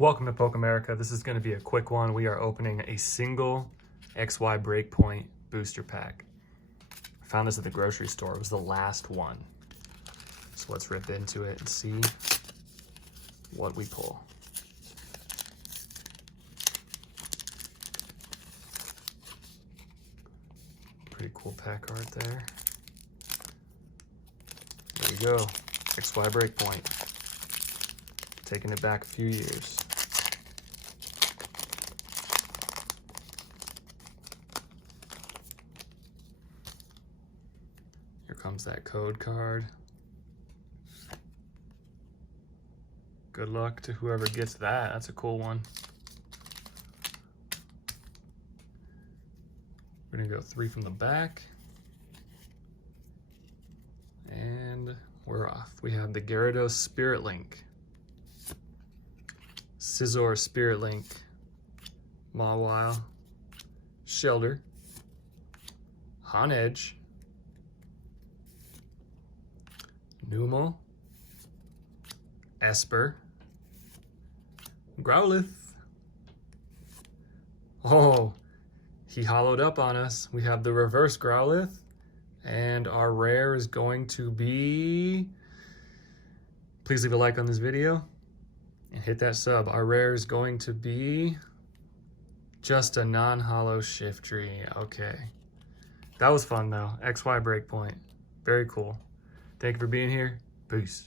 Welcome to Poke America. This is going to be a quick one. We are opening a single XY Breakpoint booster pack. I found this at the grocery store. It was the last one. So let's rip into it and see what we pull. Pretty cool pack art there. There we go. XY Breakpoint. Taking it back a few years. Here comes that code card. Good luck to whoever gets that. That's a cool one. We're gonna go 3 from the back. And we're off. We have the Gyarados Spirit Link, Scizor Spirit Link, Mawile, Shelter, Honedge, Numel, Esper, Growlithe. Oh, he hollowed up on us. We have the reverse Growlithe, and our rare is going to be... Please leave a like on this video and hit that sub. Our rare is going to be just a non-hollow Shiftry. Okay. That was fun though. XY Breakpoint. Very cool. Thank you for being here. Peace.